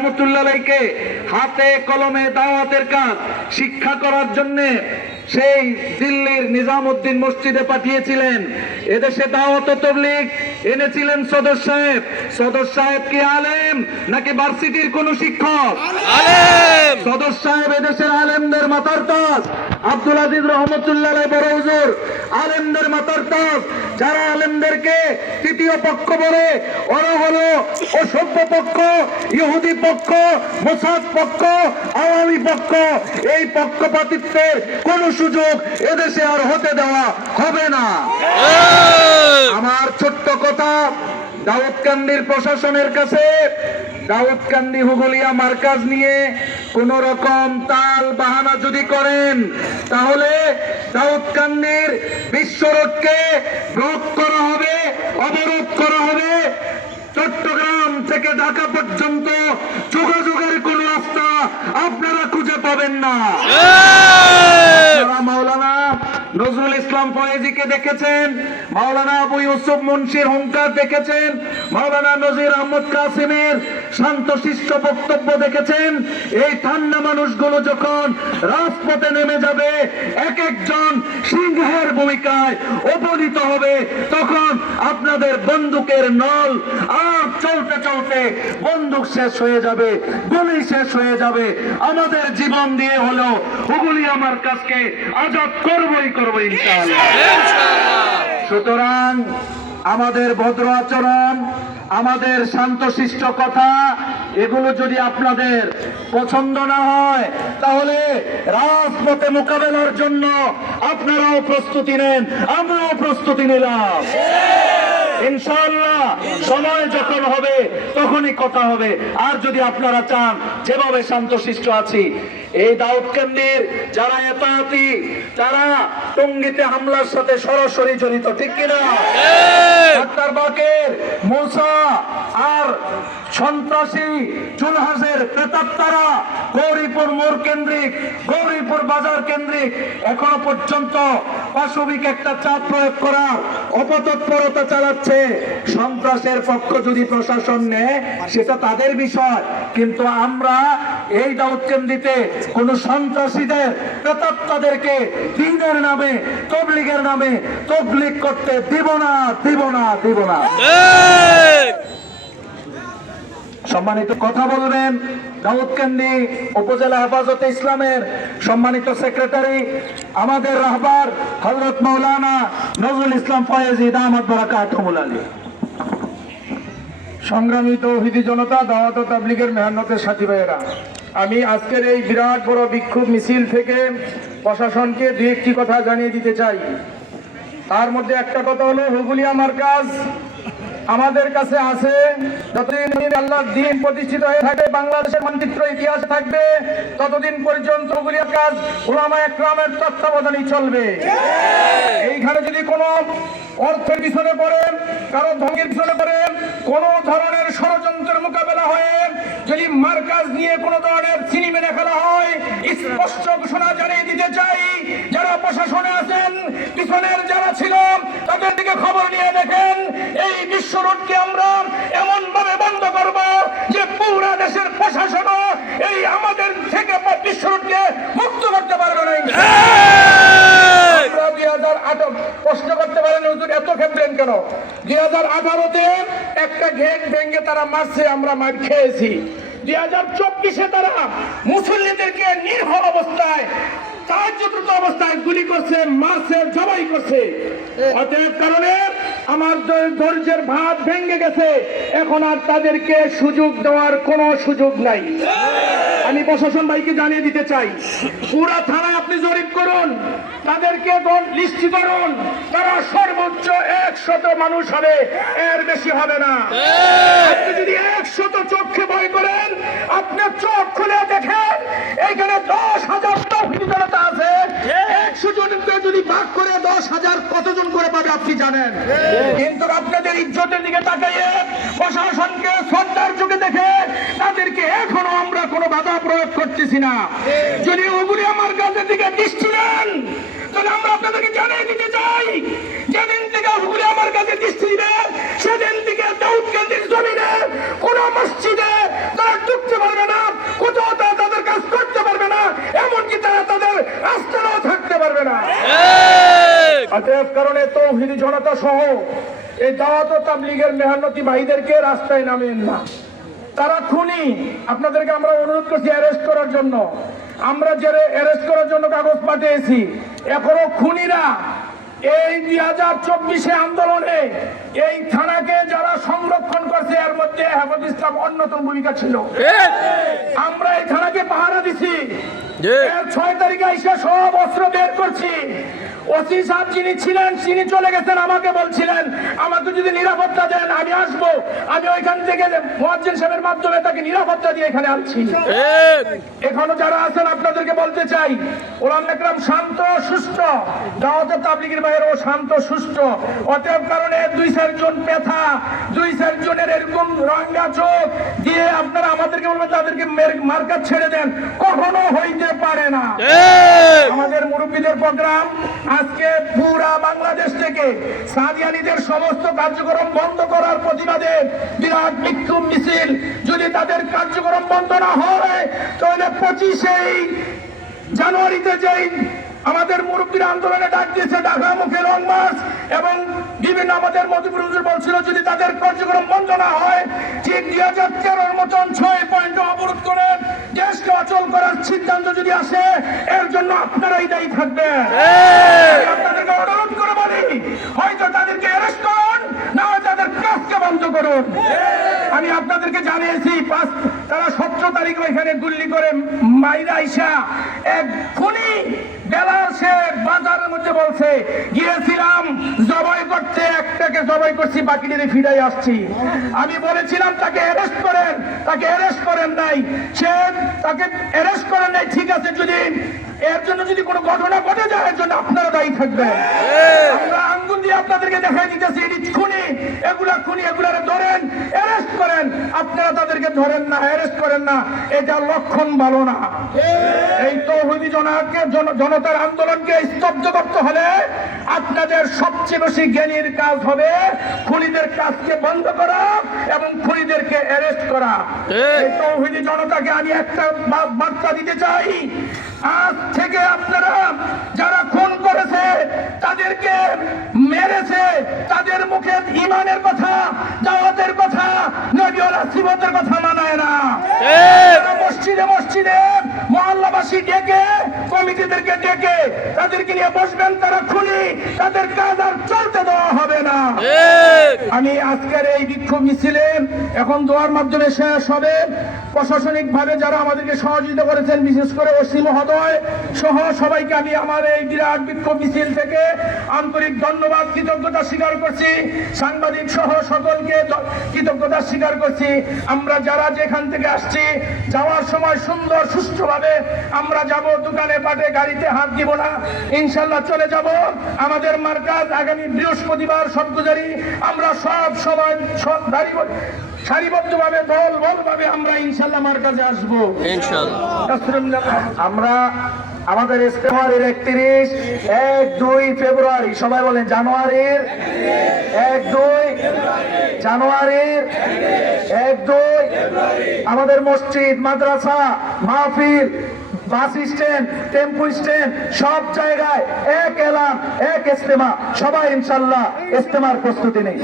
রহমতুল্লাহ আলাইহিকে হাতে কলমে দাওয়াতের কাজ শিক্ষা করার জন্য সেই দিল্লির নিজামউদ্দিন মসজিদে পাঠিয়েছিলেন। এদেশে দাওয়াত ও তাবলীগ এনেছিলেন সদর সাহেব। সদর সাহেব কি আলেম নাকি ভার্সিটির কোন শিক্ষক? আলেম। সদর সাহেব এদেশের আলেমদের মাথার তাজ। আব্দুল আজিজ রহমতুল্লাহ আলাইহি বড় হুজুর আলেমদের মাথার তাজ। যারা আলেমদেরকে তৃতীয় পক্ষ বলে, ওরা হলো অসভ্য পক্ষ, ইহুদি পক্ষ, মোসাদ পক্ষ, আওয়ামী পক্ষ। এই পক্ষপাতিত্বের কোন সুযোগ এদেশে আর হতে দেওয়া হবে না। আমার ছোট্ট কথা, দাউদকান্দির প্রশাসনের কাছে দাউদকান্দি হুগলিয়া মার্কাজ নিয়ে কোন রকম তাল বাহানা যদি করেন, তাহলে দাউদকান্দির বিশ্ব রোডকে ব্লক করা হবে, অবরোধ করা হবে। চট্টগ্রাম থেকে ঢাকা পর্যন্ত যোগাযোগের কোন রাস্তা আপনারা খুঁজে পাবেন না। মাওলানা নজরুল ইসলাম ফয়েজীকে দেখেছেন, মাওলানা আবু ইউসুফ মুন্সির হুঙ্কার দেখেছেন, মাওলানা নজির আহমদ কাসিমের শান্তশিষ্ট বক্তব্য দেখেছেন। এই ঠান্ডা মানুষগুলো যখন রাজপথে নেমে যাবে, এক একজন সিংহের ভূমিকায় উপনীত হবে, তখন আপনাদের বন্দুকের নল আর চলতে চলতে বন্দুক শেষ হয়ে যাবে, গুলি শেষ হয়ে যাবে। আমাদের জীবন দিয়ে হলো হুগলিয়া মার্কাজকে আজাদ করবই করবো ইনশাআল্লাহ। সুতরাং আমাদের ভদ্র আচরণ, আমাদের শান্তশিষ্ট কথা, এগুলো যদি আপনাদের পছন্দ না হয়, তাহলে রাজপথে মোকাবেলার জন্য আপনারাও প্রস্তুতি নেন, আমরাও প্রস্তুতি নিলাম। ইনশাআল্লাহ সময় যখন হবে তখনই কথা হবে। আর যদি আপনারা চান, যেভাবে শান্তশিষ্ট আছি, এই দাউদকান্দির যারা এতাতি, তারা টঙ্গীতে হামলার সাথে সরাসরি জড়িত, ঠিক কিনা? ডাক্তার বাকের, মুসা আর সন্ত্রাসী জুলহাসের প্রেতাত্মারা গৌরীপুর মোড় কেন্দ্রিক, গৌরীপুর বাজার কেন্দ্রিক এখনো পর্যন্ত পাশবিক একটা চাপ প্রয়োগ করার অপতৎপরতা চালাচ্ছে। সন্ত্রাসের পক্ষ যদি প্রশাসন নেয়, সেটা তাদের বিষয়, কিন্তু আমরা এই দাউদকান্দিতে কোন সন্ত্রাসীদের প্রেতাত্মাদেরকে দ্বীনের নামে, তাবলীগের নামে তাবলীগ করতে দিব না, দিব না, দিব না। সম্মানিত কথা বলবেন দাউদকান্দি উপজেলা হেফাজতে ইসলামের সম্মানিত সেক্রেটারি, আমাদের রাহবার হযরত মাওলানা নজরুল ইসলাম ফয়েজী দামাত বারাকাতুহুল আলী। সংগ্রামী তৌহিদি জনতা, দাওয়াত ও তাবলীগের মেহনতের সাথী ভাইয়েরা, আমি আজকের এই বিরাট বড় বিক্ষোভ মিছিল থেকে প্রশাসনকে দুই একটি কথা জানিয়ে দিতে চাই। তার মধ্যে একটা কথা হলো, হুগলিয়া মার্কাজ আমাদের কাছে আছে। যতদিন আল্লাহর দ্বীন প্রতিষ্ঠিত হয়ে থাকে, বাংলাদেশের মানচিত্র ইতিহাস থাকবে, ততদিন পর্যন্ত হুগলিয়া কাজ উলামায়ে কেরামের তত্ত্বাবধানেই চলবে। এইখানে যদি কোনো অর্থের পিছনে পড়ে, কারো ধ্বংসের পিছনে পড়ে, কোন ধরনের ষড়যন্ত্রের মোকাবেলা হয়ে যদি মার্কাজ নিয়ে কোন ধরনের সিনেমিনে খেলা হয়, স্পষ্ট ঘোষণা জানিয়ে দিতে চাই, যারা প্রশাসনে আছেন, পিছনের যারা ছিল, তাদের দিকে খবর নিয়ে দেখেন। এই বিশ্ব রোডকে আমরা এমন ভাবে বন্ধ করব যে পুরো দেশের প্রশাসনও এই আমাদের থেকে বিশ্ব রোডকে মুক্ত করতে পারবে না। 2018 প্রশ্ন করতে পারেন, হুজুর এত খেপলেন কেন? 2018-তে একটা গেট ভেঙে তারা মারছে, আমরা মার খেয়েছি। 2024-এ তারা মুসল্লিদেরকে নির্ভর অবস্থায়, তাহাজ্জুদ অবস্থায় গুলি করছে, মারছে, জবাই করছে। অতএব কারণে আমার ধৈর্যের ভাত ভেঙে গেছে, এখন আর তাদেরকে সুযোগ দেওয়ার কোনো সুযোগ নাই। আমি প্রশাসন ভাইকে জানিয়ে দিতে চাই, পুরা থানায় আপনি জরিপ করুন, তাদেরকে লিস্ট করুন, তারা সর্বোচ্চ 100 মানুষ হবে, এর বেশি হবে না। আপনি যদি 100 চোখে ভয় করেন, আপনি চোখ খুলে দেখেন, এখানে 10,000 তৌহিদি জনতা আছে। 100 জনকে যদি ভাগ করে 10,000 কতজন করে পাবে আপনি জানেন? কিন্তু আপনাদের ইজ্জতের দিকে তাকিয়ে, প্রশাসনকে শ্রদ্ধার চোখে দেখে, তাদেরকে এখনো আমরা কোনো বাধা প্রয়োগ করতেছি না। যদি ওগুলি আমার কাছের দিকে দৃষ্টি দেন, তাহলে আমরা আপনাদেরকে জানিয়ে দিতে চাই, যেদিন থেকে ওগুলি আমার কাছে দৃষ্টি দিবে, সেদিন থেকে দাউদকান্দির জমিনে কোন মসজিদে তারা ঢুকতে পারবে অতএব কারণে তৌহিদি জনতা সহ এই দাওয়াত ও তাবলীগের মেহনতি ভাইদেরকে রাস্তায় নামেন না, তারা খুনি। আপনাদেরকে আমরা অনুরোধ করছি অ্যারেস্ট করার জন্য। আমরা যে অ্যারেস্ট করার জন্য কাগজ পাঠিয়েছি, এখনো খুনিরা এই 2024 আন্দোলনে এই থানাকে যারা সংরক্ষণ করছে এর মধ্যে হেফাজত ইসলাম অন্যতম ভূমিকা ছিল। আমরা এই থানাকে পাহারা দিছি, এর 6 তারিখে এসে সব অস্ত্র বের করছি। ওসি সাহেব যিনি ছিলেন তিনি চলে গেছেন, আমাকে বলছিলেন আমাকে যদি নিরাপত্তা দেন আমি আসবো। আমি ওইখান থেকে মুয়াজ্জিন সাহেবের মাধ্যমে তাকে নিরাপত্তা দিয়ে এখানে আনছি। এখনো যারা আছেন আপনাদেরকে বলতে চাই, ওলামা একরাম শান্ত সুষ্ঠ, দাওয়াত তাবলীগের বাইরেও শান্ত সুষ্ঠ। অতএব কারণে 2-4 জন পেথা, 2-4 জনের এরকম রঙা চোখ দিয়ে আপনারা আমাদেরকে বলবেন তাদেরকে মার্কা ছেড়ে দেন, কখনো হইতে পারে না। আমাদের মুরব্বীদের প্রোগ্রাম আজকে পুরা বাংলাদেশ থেকে সাদিয়ানীদের সমস্ত কার্যক্রম বন্ধ করার প্রতিবাদে বিরাট বিক্ষোভ মিছিল। যদি তাদের কার্যক্রম বন্ধ না হয় তাহলে 25 জানুয়ারিতে যেই আমাদের মুরব্বীরা আন্দোলনে ডাক দিয়েছে ঢাকা মুখে লং মার্চ, এবং বিভিন্ন আমাদের মধুপুর হুজুর বলছিল যদি তাদের কার্যক্রম বন্ধ না হয় ঠিক 2013 মতন 6 পয়েন্ট অবরোধ করে দেশকে অচল করার সিদ্ধান্ত যদি আসে, এর জন্য আপনারাই দায়ী থাকবেন। আপনাদেরকে অনুরোধ করে বলি, হয়তো তাদেরকে অ্যারেস্ট করুন, না হয় তাদের কাজকে বন্ধ করুন। আমি আপনাদেরকে জানিয়েছি তারা 17 তারিখ এখানে গুল্লি করে মাইরা আইসা এক খুনি বেলাল সে বাজারের মধ্যে বলছে গিয়েছিলাম জবাই করতে, একটাকে জবাই করছি বাকিদের ফিরাই আসছি। আমি বলেছিলাম তাকে অ্যারেস্ট করেন, তাকে অ্যারেস্ট করেন নাই, সে তাকে অ্যারেস্ট করেন নাই। ঠিক আছে, যদি এর জন্য যদি কোনো ঘটনা ঘটে যায় এর জন্য আপনারা দায়ী থাকবেন। আমরা আঙ্গুল দিয়ে আপনাদেরকে দেখাই দিতেছি এটি খুনি, এগুলা খুনি, এগুলারে ধরেন, অ্যারেস্ট করেন। আপনারা তাদেরকে ধরেন না, অ্যারেস্ট করেন না, এটা লক্ষণ ভালো না। এই তৌহিদি জনতার আন্দোলনকে স্তব্ধ করতে হলে আপনাদের সবচেয়ে বেশি জ্ঞানীর কাজ হবে খুনিদের কাজকে বন্ধ করা এবং খুনিদেরকে অ্যারেস্ট করা। এই তৌহিদি জনতাকে আমি একটা বার্তা দিতে চাই, আজ থেকে আপনারা যারা খুন করেছে, তাদেরকে মেরেছে, তাদের মুখে ঈমানের কথা, দাওয়াতের কথা, নবী ও রাসূলের কথা মানায় না। মসজিদে মসজিদে মহল্লাবাসী ডেকে, কমিটিদেরকে ডেকে তাদেরকে নিয়ে বসবেন, তারা খুনি, তাদের কাজ আর চলতে দেওয়া হবে না। আমি আজকের এই বিক্ষোভ মিছিলে এখন দোয়ার মাধ্যমে শেষ হবে। প্রশাসনিক ভাবে যারা আমাদেরকে সহযোগিতা করেছেন, বিশেষ করে ওসি মহোদয় সহ সবাইকে আমি আমার এই বিরাট বিক্ষোভ মিছিল থেকে আন্তরিক ধন্যবাদ, কৃতজ্ঞতা স্বীকার করছি। সাংবাদিক সহ সকলকে কৃতজ্ঞতা স্বীকার করছি। আমরা যারা যেখান থেকে আসছি, যাওয়ার সময় সুন্দর সুষ্ঠুভাবে আমরা যাব, দোকানে পাটে গাড়িতে হাত দিব না, ইনশাল্লাহ চলে যাব আমাদের মার্কাজ। আগামী বৃহস্পতিবার সবগুজারি আমরা সব সময় সব দাঁড়িয়ে সারিবদ্ধভাবে দলবলভাবে আমরা ইনশাল্লাহ মার্কাজে আসবো ইনশাল্লাহ। আমরা আমাদের ইস্তেমারের 1-2 ফেব্রুয়ারি, সবাই বলেন জানুয়ারির 1-2 জানুয়ারির 1-2 আমাদের মসজিদ, মাদ্রাসা, মাহফিল, বাস স্ট্যান্ড, টেম্পো স্ট্যান্ড, সব জায়গায় এক এলান, এক ইস্তেমা। সবাই ইনশাল্লাহ ইস্তেমার প্রস্তুতি নেই।